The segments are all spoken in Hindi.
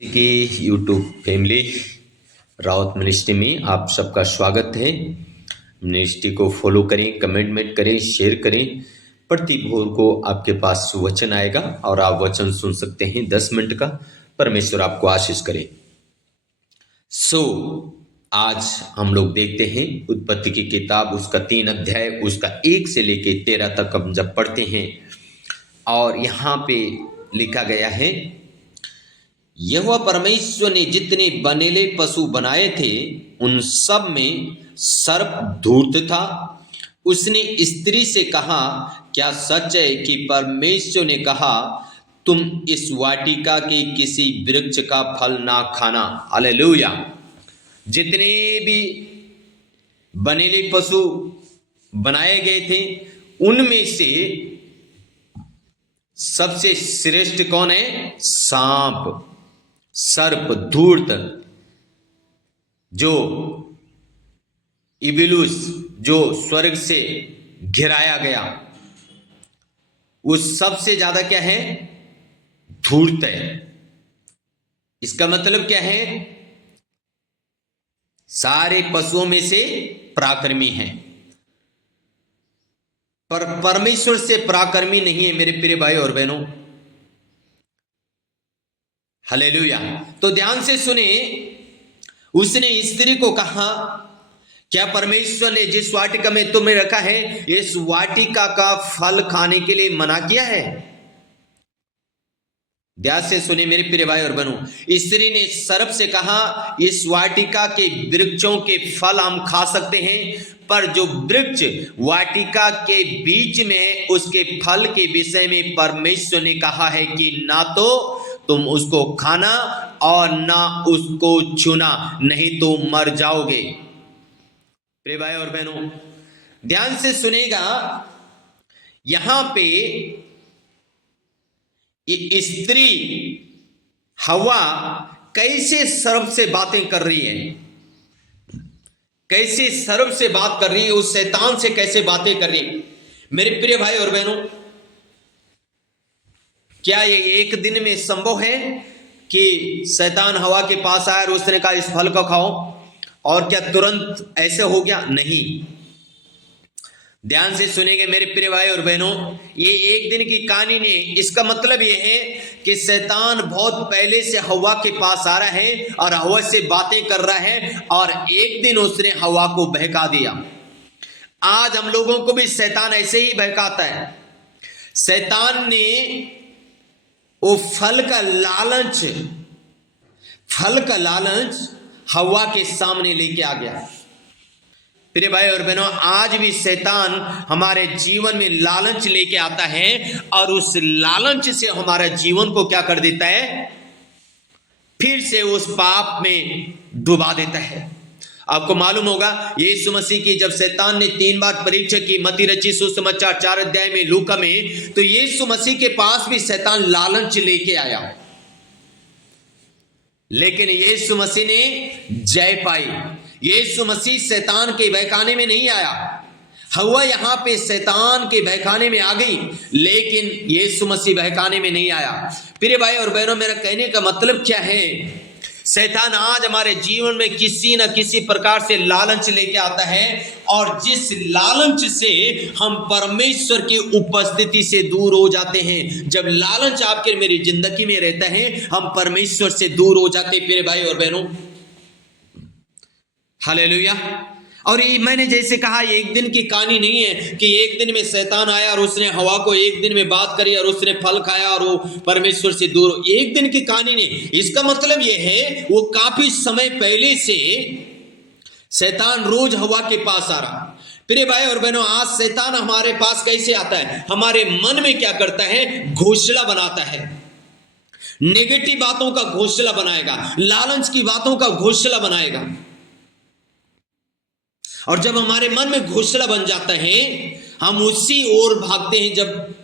की यूट्यूब फैमिली रावत मिनिस्ट्री में आप सबका स्वागत है। मिनिस्ट्री को फॉलो करें, कमेंट करें, शेयर करें। प्रति भोर को आपके पास वचन आएगा और आप वचन सुन सकते हैं 10 मिनट का। परमेश्वर आपको आशीष करे। आज हम लोग देखते हैं उत्पत्ति की किताब, उसका 3 अध्याय, उसका 1 से लेके 13 तक हम जब पढ़ते हैं और यहाँ पे लिखा गया है, यहोवा परमेश्वर ने जितने बनेले पशु बनाए थे उन सब में सर्प धूर्त था। उसने स्त्री से कहा, क्या सच है कि परमेश्वर ने कहा तुम इस वाटिका के किसी वृक्ष का फल ना खाना। हालेलुया। जितने भी बनेले पशु बनाए गए थे उनमें से सबसे श्रेष्ठ कौन है? सांप, सर्प, धूर्त, जो इबिलुस, जो स्वर्ग से घिराया गया, उस सबसे ज्यादा क्या है? धूर्त है। इसका मतलब क्या है? सारे पशुओं में से पराक्रमी है, पर परमेश्वर से पराक्रमी नहीं है मेरे प्रिय भाई और बहनों। हालेलुया। तो ध्यान से सुने, उसने स्त्री को कहा, क्या परमेश्वर ने जिस वाटिका में तुम्हें रखा है इस वाटिका का फल खाने के लिए मना किया है? ध्यान से सुने मेरे प्रिय भाई और बहनों। स्त्री ने सर्प से कहा, इस वाटिका के वृक्षों के फल हम खा सकते हैं, पर जो वृक्ष वाटिका के बीच में है उसके फल के विषय में परमेश्वर ने कहा है कि ना तो तुम उसको खाना और ना उसको छूना, नहीं तो मर जाओगे। प्रिय भाई और बहनों, ध्यान से सुनेगा, यहां पे स्त्री हवा कैसे सर्प से बातें कर रही है, कैसे सर्प से बात कर रही है, उस शैतान से कैसे बातें कर रही है। मेरे प्रिय भाई और बहनों, क्या ये एक दिन में संभव है कि शैतान हवा के पास आया और उसने कहा इस फल को खाओ, और क्या तुरंत ऐसे हो गया? नहीं। ध्यान से सुनेंगे मेरे प्रिय भाई और बहनों, ये एक दिन की कहानी नहीं। इसका मतलब ये है कि शैतान बहुत पहले से हवा के पास आ रहा है और हवा से बातें कर रहा है, और एक दिन उसने हवा को बहका दिया। आज हम लोगों को भी शैतान ऐसे ही बहकाता है। शैतान ने वो फल का लालच हवा के सामने लेके आ गया। प्रिय भाई और बहनों, आज भी शैतान हमारे जीवन में लालच लेके आता है और उस लालच से हमारा जीवन को क्या कर देता है? फिर से उस पाप में डुबा देता है। आपको मालूम होगा, यीशु मसीह की जब शैतान ने 3 बार परीक्षा की, मत्ती रची सुसमाचार 4 अध्याय में, लूका में, तो यीशु मसीह के पास भी शैतान लालच लेके आया, लेकिन यीशु मसीह ने जय पाई। यीशु मसीह शैतान के बहकाने में नहीं आया। हवा यहां पे शैतान के बहकाने में आ गई, लेकिन यीशु मसीह बहकाने में नहीं आया। प्रिय भाई और बहनों, मेरा कहने का मतलब क्या है? शैतान आज हमारे जीवन में किसी न किसी प्रकार से लालच लेके आता है, और जिस लालच से हम परमेश्वर की उपस्थिति से दूर हो जाते हैं। जब लालच आपके मेरी जिंदगी में रहता है, हम परमेश्वर से दूर हो जाते हैं। प्रिय भाई और बहनों, हालेलुया। और ये मैंने जैसे कहा, ये एक दिन की कहानी नहीं है कि एक दिन में शैतान आया और उसने हवा को एक दिन में बात करी और उसने फल खाया और वो परमेश्वर से दूर। एक दिन की कहानी नहीं। इसका मतलब ये है, वो काफी समय पहले से शैतान रोज हवा के पास आ रहा। प्रिय भाई और बहनों, आज शैतान हमारे पास कैसे आता है? हमारे मन में क्या करता है? घोंसला बनाता है। नेगेटिव बातों का घोंसला बनाएगा, लालच की बातों का घोंसला बनाएगा। और जब हमारे मन में घोंसला बन जाता है, हम उसी ओर भागते हैं। जब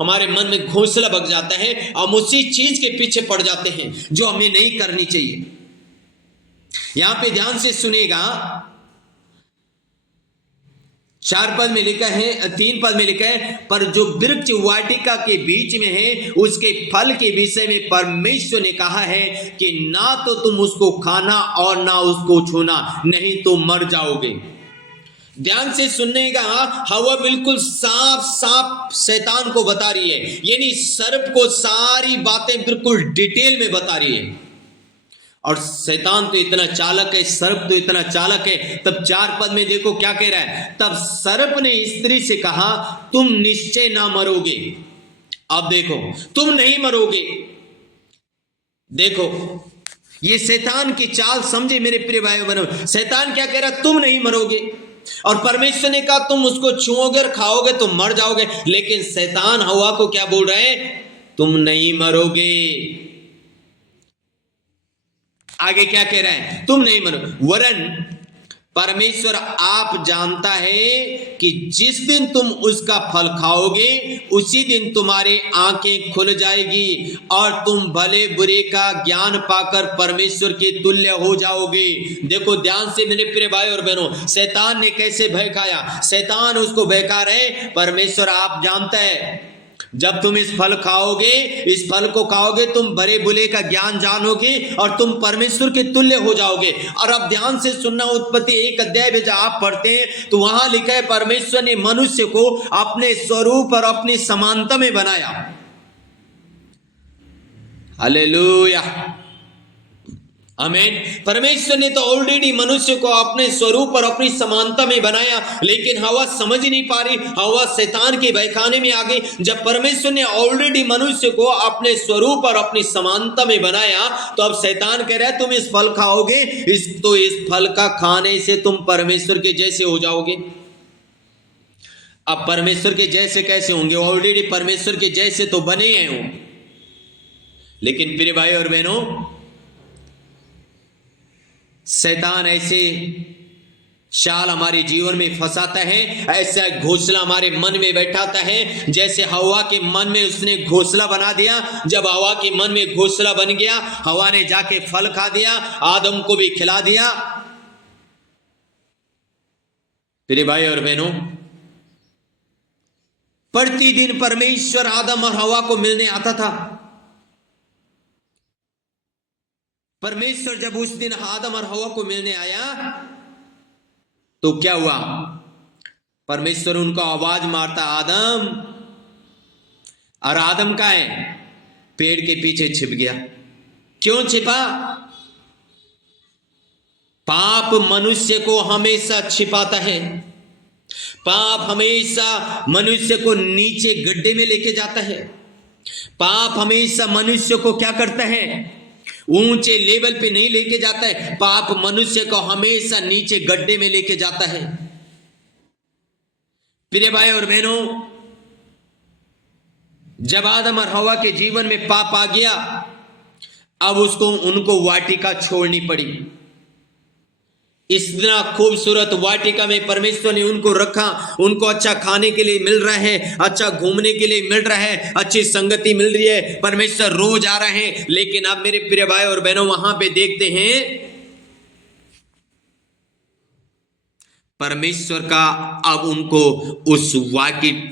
हमारे मन में घोंसला बन जाता है, हम उसी चीज के पीछे पड़ जाते हैं जो हमें नहीं करनी चाहिए। यहां पे ध्यान से सुनेगा, 4 पद में लिखा है, 3 पद में लिखा है, पर जो वृक्ष वाटिका के बीच में है उसके फल के विषय में परमेश्वर ने कहा है कि ना तो तुम उसको खाना और ना उसको छूना, नहीं तो मर जाओगे। ध्यान से सुननेगा, हवा बिल्कुल साफ साफ शैतान को बता रही है, यानी सर्प को सारी बातें बिल्कुल डिटेल में बता रही है। और शैतान तो इतना चालक है, सर्प तो इतना चालक है। तब 4 पद में देखो क्या कह रहा है, तब सर्प ने स्त्री से कहा तुम निश्चय ना मरोगे। अब देखो, तुम नहीं मरोगे। देखो ये शैतान की चाल समझे मेरे प्रिय भाइयों बहनों। शैतान क्या कह रहा है, तुम नहीं मरोगे, और परमेश्वर ने कहा तुम उसको छुओगे और खाओगे तो मर जाओगे। लेकिन शैतान हवा को क्या बोल रहा है, तुम नहीं मरोगे। आगे क्या कह रहा है, तुम नहीं मरोगे, वरन परमेश्वर आप जानता है कि जिस दिन तुम उसका फल खाओगे उसी दिन तुम्हारी आंखें खुल जाएगी और तुम भले बुरे का ज्ञान पाकर परमेश्वर के तुल्य हो जाओगे। देखो ध्यान से मेरे प्रिय भाई और बहनों, शैतान ने कैसे बहकाया। शैतान उसको बहका रहे, परमेश्वर आप जानता है जब तुम इस फल खाओगे, इस फल को खाओगे, तुम बड़े बुरे का ज्ञान जानोगे और तुम परमेश्वर के तुल्य हो जाओगे। और अब ध्यान से सुनना, उत्पत्ति 1 अध्याय में जब आप पढ़ते हैं तो वहां लिखा है परमेश्वर ने मनुष्य को अपने स्वरूप और अपनी समानता में बनाया। हालेलुया, आमीन। परमेश्वर ने तो ऑलरेडी मनुष्य को अपने स्वरूप और अपनी समानता में बनाया, लेकिन हवा समझ नहीं पा रही, हवा शैतान के बहकाने में आ गई। जब परमेश्वर ने ऑलरेडी मनुष्य को अपने स्वरूप और अपनी समानता में बनाया, तो अब शैतान कह रहा है तुम इस फल खाओगे, इस फल का खाने से तुम परमेश्वर के जैसे हो जाओगे। अब परमेश्वर के जैसे कैसे होंगे, ऑलरेडी परमेश्वर के जैसे तो बने हैं हो। लेकिन प्रिय भाई और बहनों, शैतान ऐसे चाल हमारे जीवन में फंसाता है, ऐसा घोंसला हमारे मन में बैठाता है, जैसे हवा के मन में उसने घोंसला बना दिया। जब हवा के मन में घोंसला बन गया, हवा ने जाके फल खा दिया, आदम को भी खिला दिया। प्रिय भाई और बहनों, प्रतिदिन परमेश्वर आदम और हवा को मिलने आता था। परमेश्वर जब उस दिन आदम और हवा को मिलने आया तो क्या हुआ, परमेश्वर उनको आवाज मारता, आदम। और आदम का है, पेड़ के पीछे छिप गया। क्यों छिपा? पाप मनुष्य को हमेशा छिपाता है। पाप हमेशा मनुष्य को नीचे गड्ढे में लेके जाता है। पाप हमेशा मनुष्य को क्या करता है, ऊंचे लेवल पे नहीं लेके जाता है। पाप मनुष्य को हमेशा नीचे गड्ढे में लेके जाता है। प्रिय भाई और बहनों, जब आदम और हवा के जीवन में पाप आ गया, अब उनको वाटिका छोड़नी पड़ी। इतना खूबसूरत वाटिका में परमेश्वर ने उनको रखा, उनको अच्छा खाने के लिए मिल रहा है, अच्छा घूमने के लिए मिल रहा है, अच्छी संगति मिल रही है, परमेश्वर रोज आ रहे हैं। लेकिन अब मेरे प्रिय भाई और बहनों, वहां पे देखते हैं परमेश्वर का अब उनको उस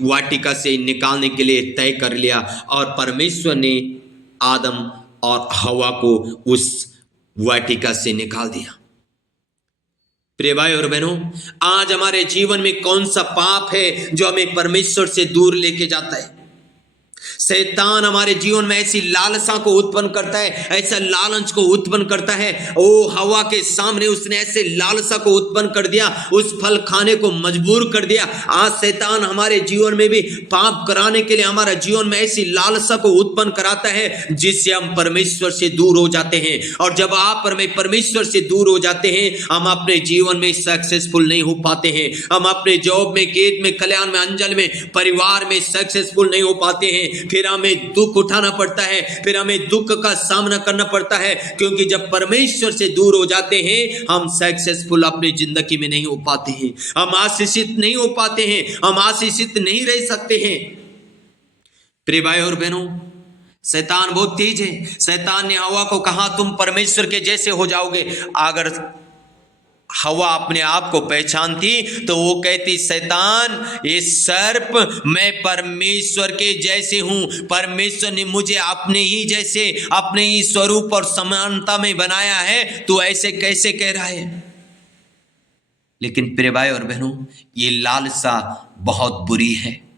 वाटिका से निकालने के लिए तय कर लिया, और परमेश्वर ने आदम और हवा को उस वाटिका से निकाल दिया। प्रिय भाई और बहनों, आज हमारे जीवन में कौन सा पाप है जो हमें परमेश्वर से दूर लेके जाता है? शैतान हमारे जीवन में ऐसी लालसा को उत्पन्न करता है, ऐसा लालच को उत्पन्न करता है। ओ हवा के सामने उसने ऐसे लालसा को उत्पन्न कर दिया, उस फल खाने को मजबूर कर दिया। आज शैतान हमारे जीवन में भी पाप कराने के लिए हमारा जीवन में ऐसी लालसा को उत्पन्न कराता है जिससे हम परमेश्वर से दूर हो जाते हैं। और जब आप परमेश्वर से दूर हो जाते हैं, हम अपने जीवन में सक्सेसफुल नहीं हो पाते हैं। हम अपने जॉब में, खेत में, कल्याण में, अंजल में, परिवार में सक्सेसफुल नहीं हो पाते हैं। फिर हमें दुख उठाना पड़ता है, फिर हमें दुख का सामना करना पड़ता है, क्योंकि जब परमेश्वर से दूर हो जाते हैं, हम सक्सेसफुल अपनी जिंदगी में नहीं हो पाते हैं, हम आशीषित नहीं हो पाते हैं, हम आशीषित नहीं रह सकते हैं। प्रिय भाई और बहनों, शैतान बहुत तेज है। शैतान ने हवा को कहा तुम परमेश्वर के जैसे हो जाओगे। अगर हवा अपने आप को पहचानती तो वो कहती, शैतान, ये सर्प, मैं परमेश्वर के जैसे हूं, परमेश्वर ने मुझे अपने ही जैसे, अपने ही स्वरूप और समानता में बनाया है, तू ऐसे कैसे कह रहा है। लेकिन प्रिय भाई और बहनों, ये लालसा बहुत बुरी है।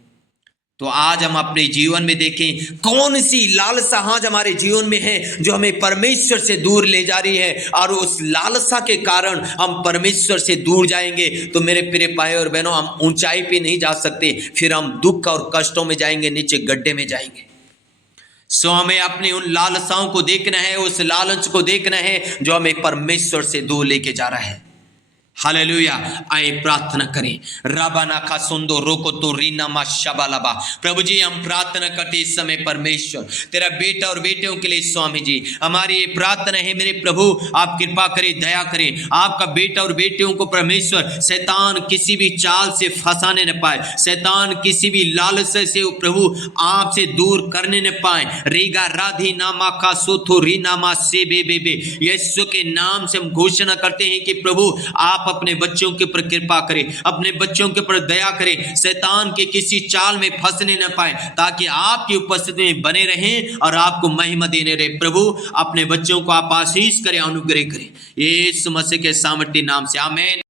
तो आज हम अपने जीवन में देखें कौन सी लालसा आज हमारे जीवन में है जो हमें परमेश्वर से दूर ले जा रही है, और उस लालसा के कारण हम परमेश्वर से दूर जाएंगे तो मेरे प्रिय भाई और बहनों, हम ऊंचाई पे नहीं जा सकते, फिर हम दुख और कष्टों में जाएंगे, नीचे गड्ढे में जाएंगे। सो हमें अपनी उन लालसाओं को देखना है, उस लालच को देखना है जो हमें परमेश्वर से दूर लेके जा रहा है। हालेलुया। आए प्रार्थना करें। राबाना का सुंदो रोको तो रीना मा शबालाबा। प्रभु जी, हम प्रार्थना करते इस समय परमेश्वर तेरा बेटा और बेटियों के लिए स्वामी जी, हमारी ये प्रार्थना है मेरे प्रभु, आप कृपा करें, दया करें। आपका बेटा और बेटियों को परमेश्वर शैतान किसी भी चाल से फंसाने न पाए, शैतान किसी भी लालच से प्रभु आपसे दूर करने न पाए। रीगा राधी नामा का सोथो री नामा से बे यीशु के नाम से हम घोषणा करते हैं कि प्रभु आप अपने बच्चों के ऊपर कृपा करें, अपने बच्चों के ऊपर दया करें, शैतान के किसी चाल में फंसने न पाए, ताकि आपकी उपस्थिति में बने रहें और आपको महिमा देने रहे। प्रभु अपने बच्चों को आप आशीष करें, अनुग्रह करें, यीशु मसीह के सामर्थी नाम से, आमीन।